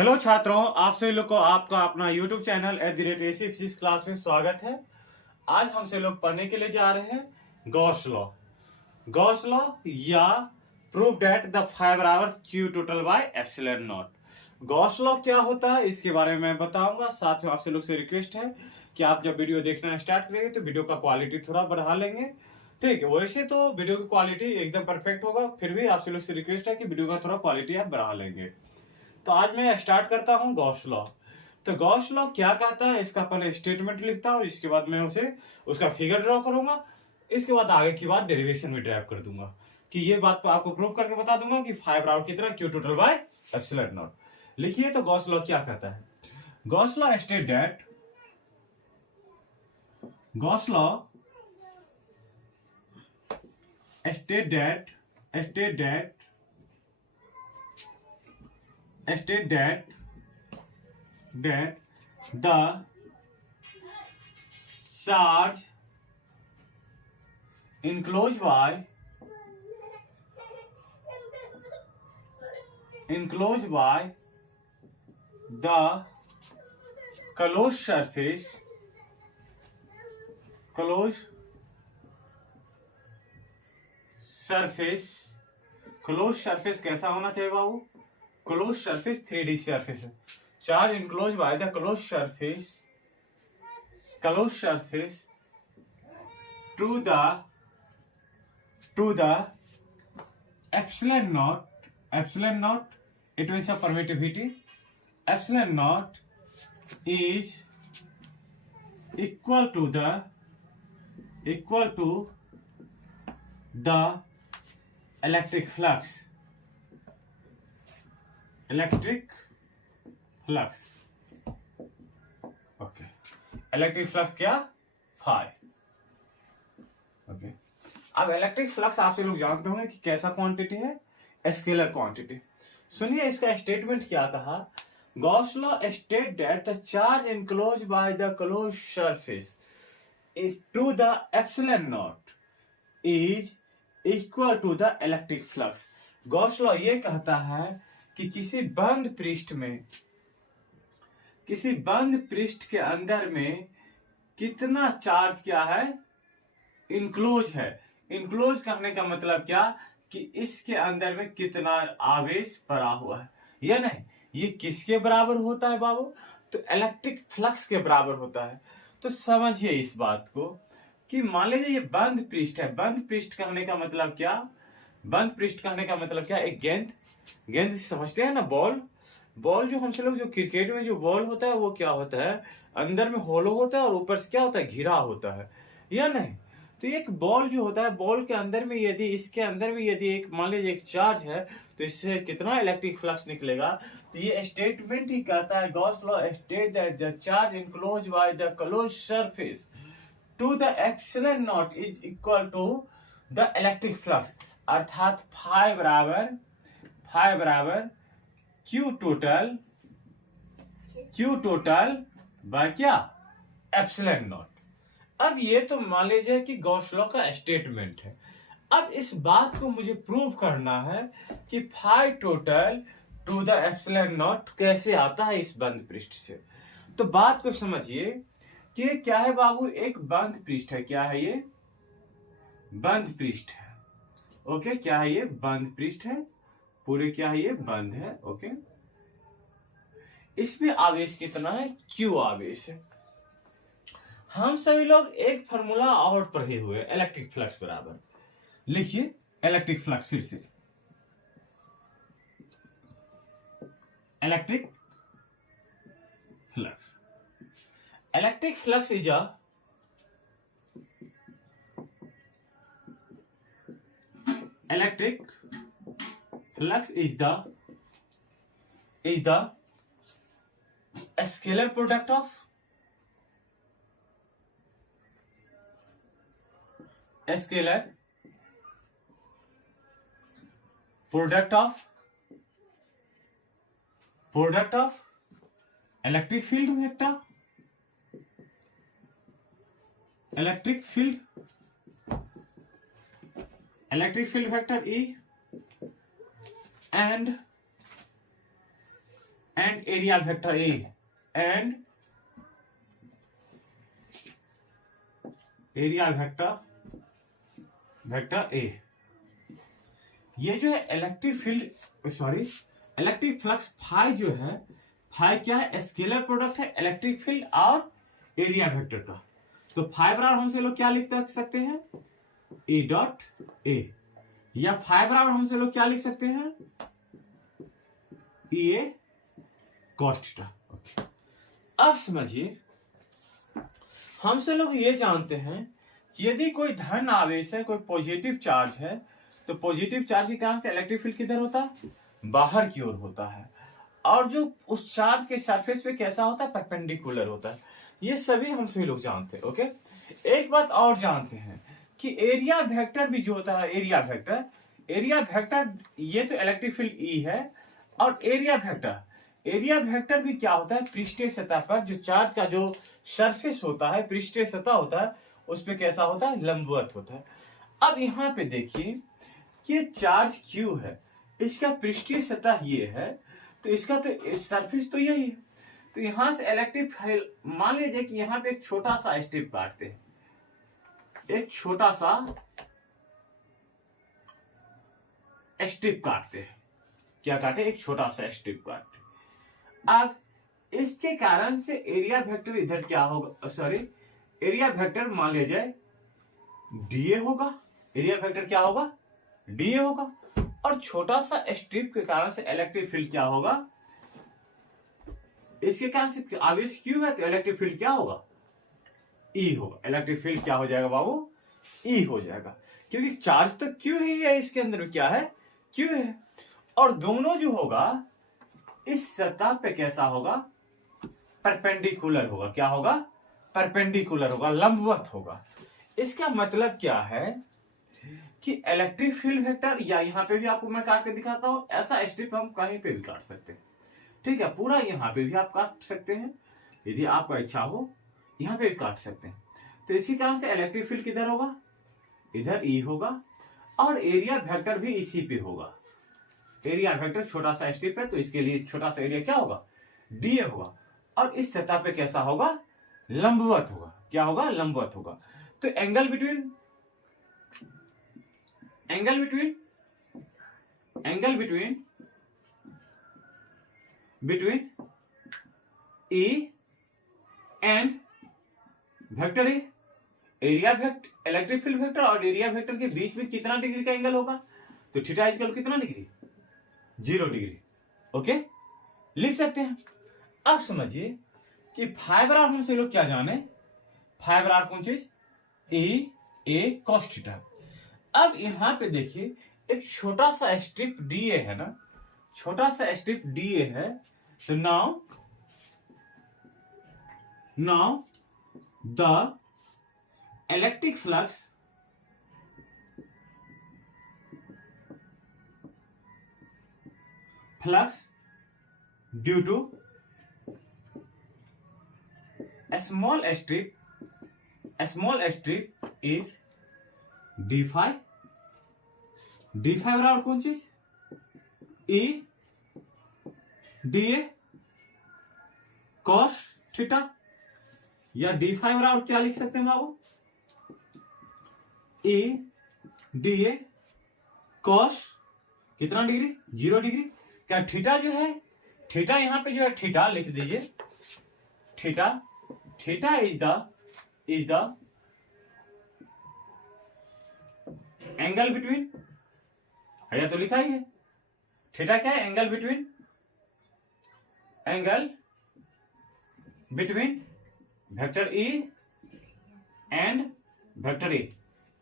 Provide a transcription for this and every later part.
Hello छात्रों, आप सभी लोग को आपका अपना YouTube channel @AC physics class में स्वागत है। आज हम सभी लोग पढ़ने के लिए जा रहे हैं गॉस लॉ। गॉस लॉ या prove that the fibre our Q total by epsilon naught. Gauss law क्या होता है इसके बारे में बताऊंगा। साथ में आपसे लोग से रिक्वेस्ट है कि आप जब वीडियो देखना स्टार्ट करेंगे तो वीडियो का क्वालिटी थोड़ा बढ़ा लेंगे। ठीक है, वैसे तो वीडियो की क्वालिटी एकदम परफेक्ट होगा, फिर भी आपसे लोग से रिक्वेस्ट है कि वीडियो का थोड़ा क्वालिटी आप बढ़ा लेंगे। तो आज मैं स्टार्ट करता हूं गॉस लॉ। तो गॉस लॉ क्या कहता है इसका पहले स्टेटमेंट लिखता हूं, इसके बाद मैं उसे उसका फिगर ड्रॉ करूंगा। इसके बाद आगे की बात डेरिवेशन में ड्राइव कर दूंगा कि ये बात आपको प्रूव करके बता दूंगा कि फाइव आउट कितना Q total by epsilon not. लिखिए तो गॉस लॉ क्या कहता है। Gauss law state that Gauss law state that the charge enclosed by the closed surface कैसा होना चाहिए बाबू? क्लोज सरफेस 3D सरफेस है। Charge inclose by the close surface to the epsilon naught, it means a permittivity. Epsilon naught is equal to the electric flux. Okay, electric flux क्या? Phi. Okay, अब electric flux आपसे लोग जानते होंगे कि कैसा quantity है? Scalar quantity. सुनिए इसका स्टेटमेंट क्या कहा। Gauss law state that the charge enclosed by the closed surface to the epsilon naught is equal to the electric flux. Gauss law ये कहता है कि किसी बंद पृष्ठ के अंदर में कितना चार्ज क्या है? इनक्लोज है। इनक्लोज करने का मतलब क्या कि इसके अंदर में कितना आवेश पड़ा हुआ है, या नहीं? ये किसके बराबर होता है बाबू? तो इलेक्ट्रिक फ्लक्स के बराबर होता है। तो समझिए इस बात को कि मान लीजिए ये बंद पृष्ठ है। बंद पृष्ठ कहने का मतलब क्या? एक गेंद समझते हैं ना, बॉल जो हमसे लोग जो क्रिकेट में जो बॉल होता है वो क्या होता है? अंदर में होलो होता है और ऊपर से क्या होता है? घिरा होता है, या नहीं? तो एक बॉल जो होता है, बॉल के अंदर में यदि इसके अंदर में यदि एक मान लीजिए एक चार्ज है तो इससे कितना इलेक्ट्रिक फ्लक्स निकलेगा? तो ये स्टेटमेंट ही कहता है, Gauss law state that the charge enclosed by the closed surface to the epsilon naught is equal to the electric flux. अर्थात फाई बराबर Q टोटल बाय क्या? Epsilon naught. अब ये तो मान लीजिए कि गॉस लॉ का स्टेटमेंट है। अब इस बात को मुझे प्रूव करना है कि phi total to the epsilon naught कैसे आता है इस बंद पृष्ठ से। तो बात को समझिए कि ये क्या है बाबू? एक बंद पृष्ठ है। क्या है ये? बंद पृष्ठ है। ओके, क्या है ये? बंद पृष्ठ है। पूरे क्या है? ये बंद है। ओके, इसमें आवेश कितना है? Q आवेश है। हम सभी लोग एक फॉर्मूला और पढ़े हुए, इलेक्ट्रिक फ्लक्स बराबर। लिखिए इलेक्ट्रिक फ्लक्स फिर से। Electric flux is the scalar product of electric field vector, electric field vector E and and area vector A and area vector A. ये जो है इलेक्ट्रिक फ्लक्स फाई जो है, फाई क्या है, स्केलर प्रोडक्ट है इलेक्ट्रिक फील्ड और area vector का। तो फाई बराबर हमसे लोग क्या लिख सकते हैं, ए डॉट ए, या फाई बराबर हमसे लोग क्या लिख सकते हैं, ए कॉस थीटा। अब समझिए, हमसे लोग ये जानते हैं कि यदि कोई धन आवेश है, कोई पॉजिटिव चार्ज है, तो पॉजिटिव चार्ज के कारण से इलेक्ट्रिक फील्ड किधर होता है, बाहर की ओर होता है, और जो उस चार्ज के सरफेस पे कैसा होता है, परपेंडिकुलर होता है। ये सभी हम सभी लोग जानते हैं। ओके, एक बात और जानते हैं कि एरिया वेक्टर भी जो होता है, एरिया वेक्टर ये तो इलेक्ट्रिक फील्ड ई है, और एरिया वेक्टर भी क्या होता है, पृष्ठीय सतह पर जो चार्ज का जो सरफेस होता है, पृष्ठीय सतह होता है, उस पे कैसा होता है, लंबवत होता है। अब यहाँ पे देखिए कि चार्ज Q है, इसका पृष्ठीय सतह ये है, तो इसका तो सरफेस तो यही है। तो यहां से इलेक्ट्रिक फील्ड, मान लीजिए कि यहाँ पे एक छोटा सा स्ट्रिप काटते हैं, एक छोटा सा स्ट्रिप काटते हैं, क्या काटे, एक छोटा सा स्ट्रिप काटते हैं। अब इसके कारण से एरिया वेक्टर इधर क्या होगा, सॉरी, एरिया वेक्टर मान लिया जाए डीए होगा, एरिया वेक्टर क्या होगा, डीए होगा, और छोटा सा स्ट्रिप के कारण से इलेक्ट्रिक फील्ड क्या होगा, इसके कारण से आवेश क्यू है, तो इलेक्ट्रिक फील्ड क्या होगा, ई होगा। इलेक्ट्रिक फील्ड क्या हो जाएगा बाबू, ई हो जाएगा, क्योंकि चार्ज तो क्यू ही है, इसके अंदर क्या है, क्यू है, और दोनों जो होगा इस सतह पे कैसा होगा, परपेंडिकुलर होगा। क्या होगा, परपेंडिकुलर होगा, लंबवत होगा। इसका मतलब क्या है कि इलेक्ट्रिक फील्ड वेक्टर, या यहाँ पे भी आपको मैं काट के दिखाता हूं, ऐसा स्ट्रिप हम कहीं पे भी काट सकते हैं, ठीक है, पूरा यहाँ पे भी आप काट सकते हैं, यदि आपका इच्छा हो यहाँ पे भी काट सकते हैं। तो इसी कारण से इलेक्ट्रिक फील्ड किधर होगा, इधर ई होगा, और एरिया वेक्टर भी इसी पे होगा। एरिया वेक्टर छोटा सा स्ट्रिप है, तो इसके लिए छोटा सा एरिया क्या होगा, डीए होगा, और इस सतह पे कैसा होगा, लंबवत होगा। क्या होगा, लंबवत होगा। तो angle between A and vector A, area vector, electric field vector और एरिया वेक्टर के बीच में कितना डिग्री का एंगल होगा, तो थीटा इक्वल कितना डिग्री, 0 डिग्री। ओके, लिख सकते हैं। अब समझिए कि फाई बराबर हमसे लोग क्या जाने, फाई बराबर कौन चीज, ए कॉस थीटा। अब यहां पे देखिए एक छोटा सा स्ट्रिप डीए है ना, छोटा सा स्ट्रिप डीए है, तो now the electric flux due to a small strip is d phi बराबर कौन चीज, e da cos थीटा, या d phi बराबर क्या लिख सकते हैं बाबू, e da cos कितना डिग्री, 0 डिग्री। क्या थीटा जो है, थीटा यहां पे जो है, थीटा लिख दीजिए, theta is the angle between, या तो लिखा ही है, थीटा क्या है, angle between vector e and vector a.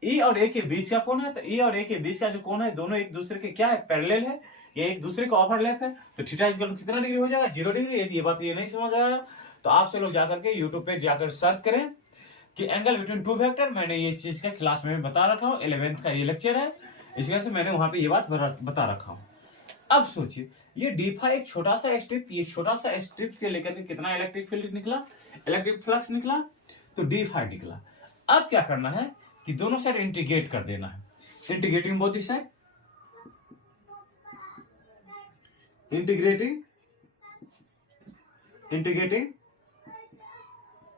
E और ए के बीच का कोण है, तो ई और ए के बीच का जो कोण है, दोनों एक दूसरे के क्या है, पैरेलल है, ये एक दूसरे को ओवरलैप है, तो थीटा इक्वल कितना डिग्री हो जाएगा, 0 डिग्री। यदि ये बात ये नहीं समझ आया तो आपसे लोग जाकर के यूट्यूब पे जाकर सर्च करें कि एंगल बिटवीन टू वेक्टर। मैंने ये चीज का क्लास में बता रखा हूँ, 11th का ये लेक्चर है, इस वजह से मैंने वहां पे ये बात बता रखा हूँ। अब सोचिए ये डी फाई एक छोटा सा स्ट्रिप, ये छोटा सा स्ट्रिप के लेकर के कितना इलेक्ट्रिक फील्ड निकला, इलेक्ट्रिक फ्लक्स निकला, तो डी फाई निकला। अब क्या करना है कि दोनों साइड इंटीग्रेट कर देना है, integrating both the side, integrating integrating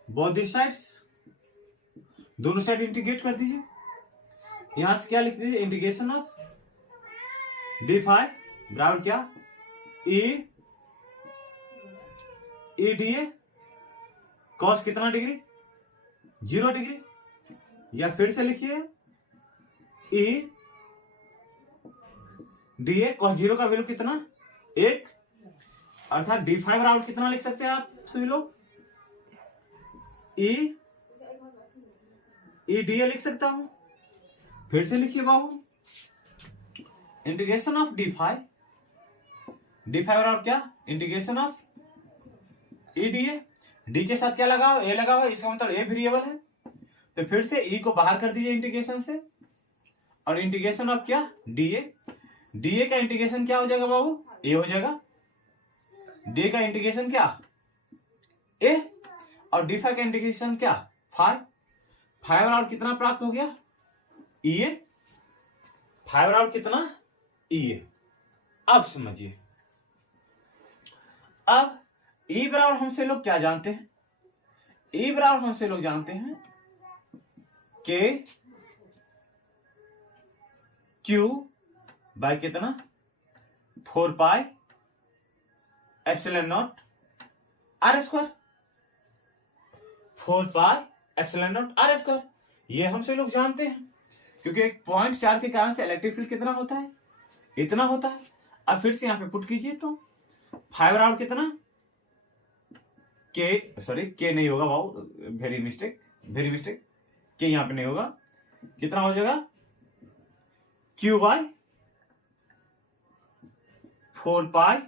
both the sides, दोनों साइड इंटीग्रेट कर दीजिए। यहां से क्या लिख दीजिए, इंटीग्रेशन ऑफ डी फाई बराबर क्या, ई डी ए कॉस कितना डिग्री, 0 डिग्री, या फिर से लिखिए ई डी ए कॉस 0 का वैल्यू कितना, 1, अर्थात डी फाई बराबर कितना लिख सकते हैं आप सभी लोग, ई डी ए लिख सकता हूं। फिर से लिखिए बाबू, इंटीग्रेशन ऑफ डी फाई बराबर क्या, integration of E D A, D के साथ क्या लगाओ, ए लगाओ, इसका मतलब ए वेरिएबल है, तो फिर से ई को बाहर कर दीजिए इंटीग्रेशन से, और इंटीग्रेशन ऑफ क्या, डी ए का इंटीग्रेशन क्या हो जाएगा बाबू, ए हो जाएगा, डी का इंटीग्रेशन क्या, ए, और डी फाई का इंटीग्रेशन क्या, फाई बराबर कितना प्राप्त हो गया, ई ए, फाई बराबर कितना, ई ए। अब समझिए, अब ई बराबर हमसे लोग क्या जानते हैं, ई बराबर हमसे लोग जानते हैं के क्यू बाय कितना, 4 pi epsilon not are square, 4 pi epsilon not are square, ये हमसे लोग जानते हैं, क्योंकि एक पॉइंट चार्ज के कारण से इलेक्ट्रिक फील्ड कितना होता है, इतना होता है। अब फिर से यहाँ पे पुट कीजिए, तो 5 बराबर कितना, के नहीं होगा बाबू, वेरी मिस्टेक, के यहाँ पे नहीं होगा, कितना हो जाएगा, Q by 4 pi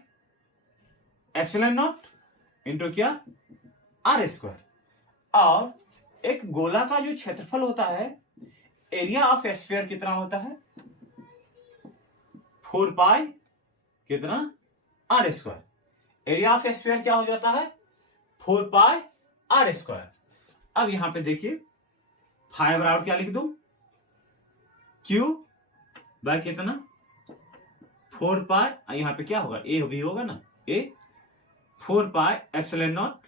epsilon naught into क्या, आर स्क्वायर। और एक गोला का जो क्षेत्रफल होता है, एरिया ऑफ स्फीयर कितना होता है, 4 पाई कितना, R square. Area of sphere क्या हो जाता है, 4 पाई आर स्क्वायर। अब यहां पे देखिए, 5 बराबर क्या लिख दूं, क्यू बाय कितना, 4 पाई, यहां पे क्या होगा, ए भी होगा ना, a 4 pi epsilon not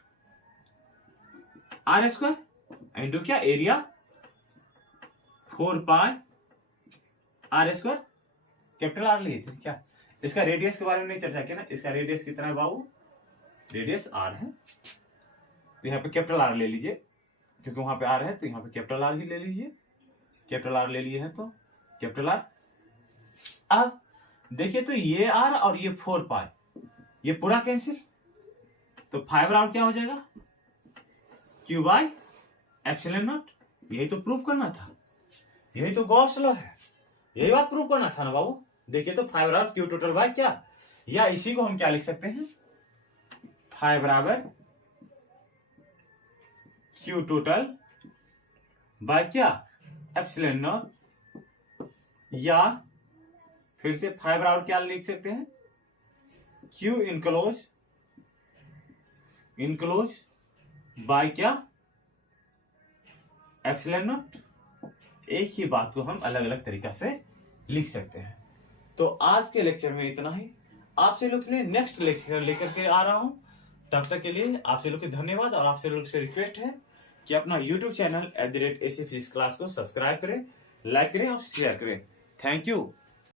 are square into क्या, area 4 pi r square, capital r लिए थे क्या, इसका रेडियस के बारे में नहीं चर्चा किया ना, इसका रेडियस कितना है बाबू, रेडियस आर है, तो यहाँ पे कैपिटल आर ले लीजिए, क्योंकि वहां पे आर है तो यहाँ पे कैपिटल आर ही ले लीजिए, कैपिटल आर ले लिए हैं तो कैपिटल आर। अब देखिए, तो ये आर और ये 4 पाई, ये पूरा कैंसिल, तो 5 बराबर क्या हो जाएगा, क्यू बाय एप्सिलॉन नॉट। यही तो प्रूव करना था, यही तो गॉस लॉ है, यही बात प्रूव करना था ना बाबू। देखिए, तो 5 बराबर क्यू टोटल बाय क्या, या इसी को हम क्या लिख सकते हैं, 5 बराबर क्यू टोटल बाय क्या, एप्सिलॉन नॉट, या फिर से 5 बराबर क्या लिख सकते हैं, क्यू इनक्लोज बाय क्या, एप्सिलॉन नॉट। एक ही बात को हम अलग अलग तरीका से लिख सकते हैं। तो आज के लेक्चर में इतना ही, आपसे लोग के लिए नेक्स्ट लेक्चर लेकर के आ रहा हूं, तब तक के लिए आपसे लोग के धन्यवाद, और आपसे लोग से रिक्वेस्ट है कि अपना YouTube channel @AC Physics class को सब्सक्राइब करें, लाइक करें और शेयर करें। Thank you.